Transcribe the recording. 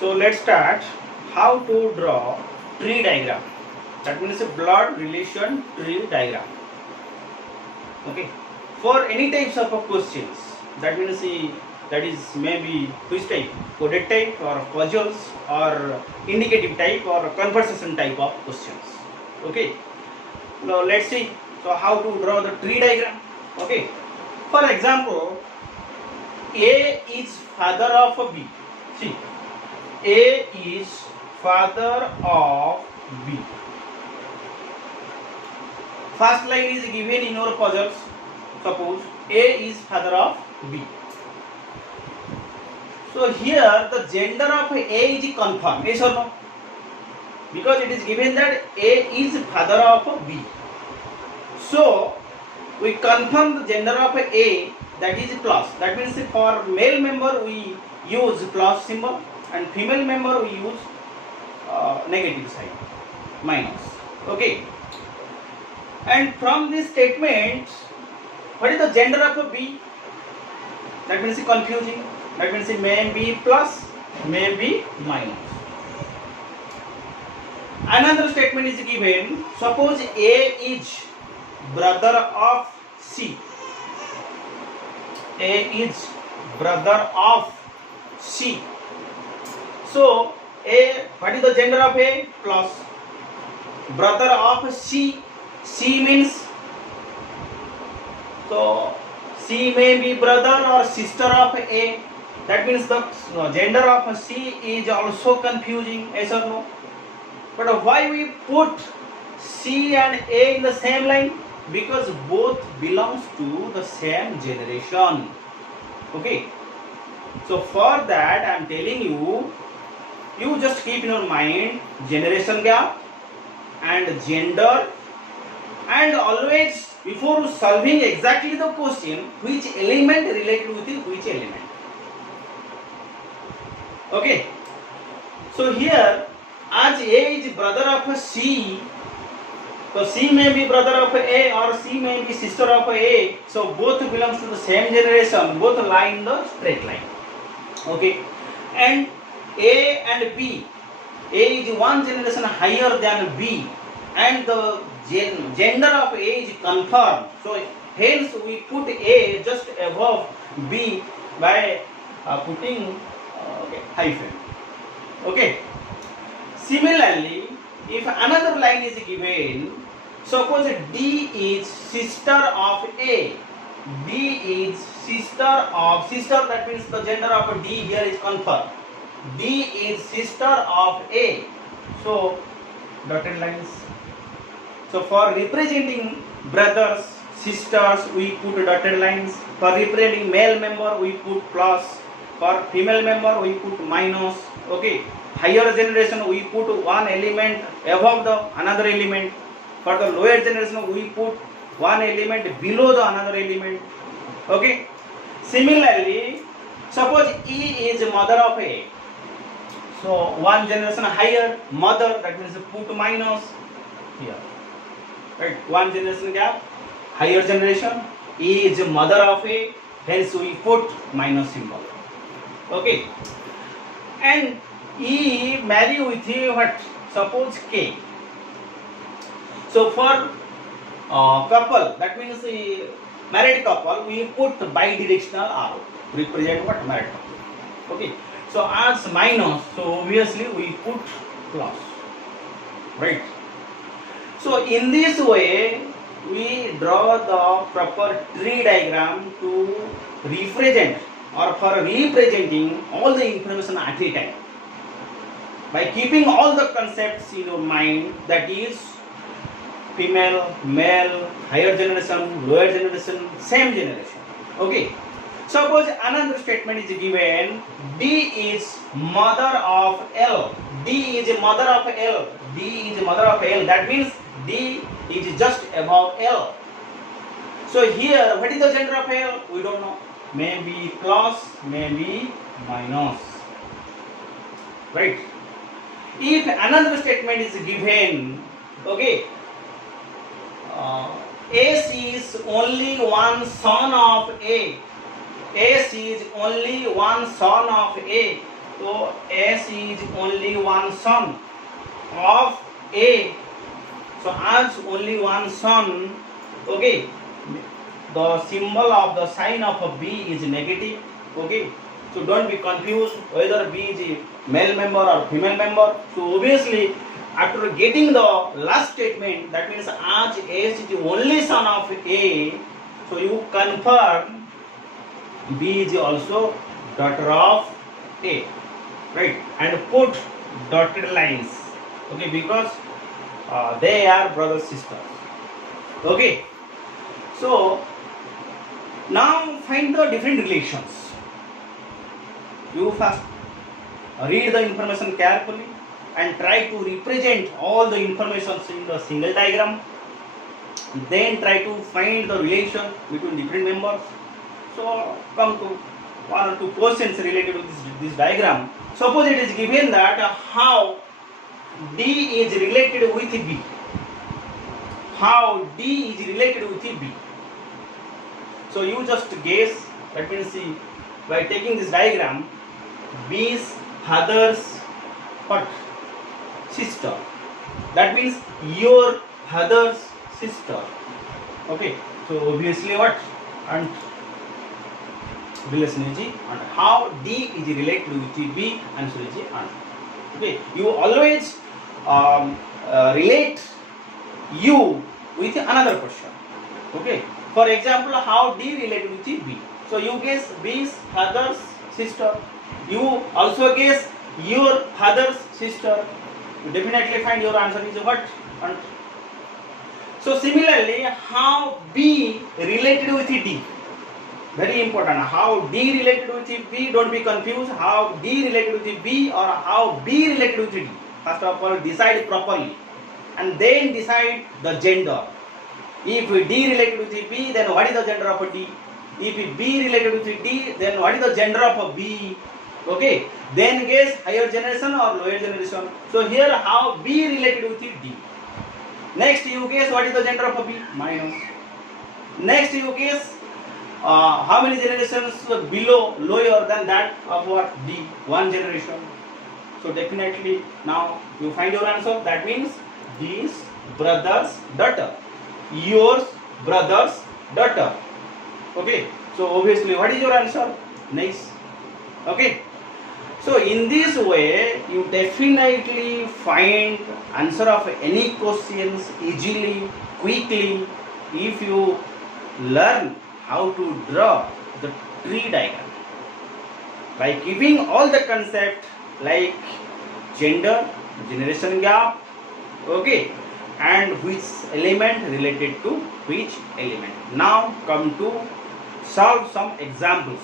So let's start how to draw tree diagram. That means a blood relation tree diagram. Okay. For any types of questions, that means that is maybe which type, coded type or puzzles or indicative type or conversation type of questions. Okay. Now let's see. So how to draw the tree diagram. Okay. For example, A is father of B. See. A is father of B. First line is given in your puzzles. Suppose A is father of B. So here the gender of A is confirmed. Yes or no? Because it is given that A is father of B. So we confirm the gender of A, that is plus. That means for male member we use plus symbol and female member we use negative sign, minus. Okay. And from this statement, what is the gender of B? That means confusing. That means it may be plus, may be minus. Another statement is given. Suppose A is brother of C. A is brother of C. So A, what is the gender of A? Plus. Brother of C. C means, so C may be brother or sister of A. That means the gender of C is also confusing. Yes or no? But why we put C and A in the same line? Because both belongs to the same generation. Okay. So for that I am telling you, you just keep in your mind generation gap and gender, and always before solving exactly the question, which element related with which element. Okay. So here, as A is brother of C, so C may be brother of A or C may be sister of A. So both belongs to the same generation, both lie in the straight line. Okay. And A and B, A is one generation higher than B, and the gender of A is confirmed. So hence we put A just above B by putting hyphen. Okay. Similarly, if another line is given, suppose D is sister of A. D is sister, that means the gender of D here is confirmed. D is sister of A. So dotted lines. So for representing brothers, sisters, we put dotted lines. For representing male member, we put plus. For female member, we put minus. Okay. Higher generation, we put one element above the another element. For the lower generation, we put one element below the another element. Okay. Similarly, suppose E is mother of A. So one generation higher, mother, that means put minus here. Right, one generation gap, higher generation, E is mother of A, hence we put minus symbol. Okay. And E marry with what? Suppose K. So for couple, that means married couple, we put bidirectional arrow, represent what? Married couple. Okay. So as minus, so obviously we put plus. Right. So in this way, we draw the proper tree diagram to represent or for representing all the information at a time. By keeping all the concepts in your mind, that is female, male, higher generation, lower generation, same generation. Okay. Suppose another statement is given, D is mother of L. D is a mother of L. D is a mother of L. That means D is just above L. So here, what is the gender of L? We don't know. Maybe plus, maybe minus. Right? If another statement is given, okay, S is only one son of A. S is only one son of A. So S is only one son of A. So as only one son, okay, the symbol of the sign of a B is negative. Okay, so don't be confused whether B is a male member or female member. So obviously, after getting the last statement, that means as S is the only son of A, so you confirm B is also daughter of A, right? And put dotted lines, okay, because they are brother sisters. Okay, so now find the different relations. You first read the information carefully and try to represent all the information in the single diagram. Then try to find the relation between different members. So come to one or two questions related to this diagram. Suppose it is given that how D is related with B. How D is related with B. So you just guess. That means see, by taking this diagram, B's father's what? Sister. That means your father's sister. Okay. So obviously what? And relationship and how D is related with B and so is and. Okay. You always relate you with another question. Okay. For example, how D related with B. So you guess B's father's sister. You also guess your father's sister. You definitely find your answer is what? And so similarly, how B related with D. Very important. How D related with B, don't be confused. How D related with B or how B related with D. First of all, decide properly and then decide the gender. If D related with B, then what is the gender of D? If B related with D, then what is the gender of B? Okay. Then guess higher generation or lower generation. So here how B related with D. Next you guess what is the gender of B? Minus. Next you guess how many generations below, lower than that of what? D. One generation. So definitely now you find your answer. That means D's brother's daughter. Yours brother's daughter. Okay. So obviously what is your answer? Nice. Okay. So in this way you definitely find answer of any questions easily, quickly if you learn how to draw the tree diagram by giving all the concept like gender, generation gap, okay, and which element related to which element. Now come to solve some examples.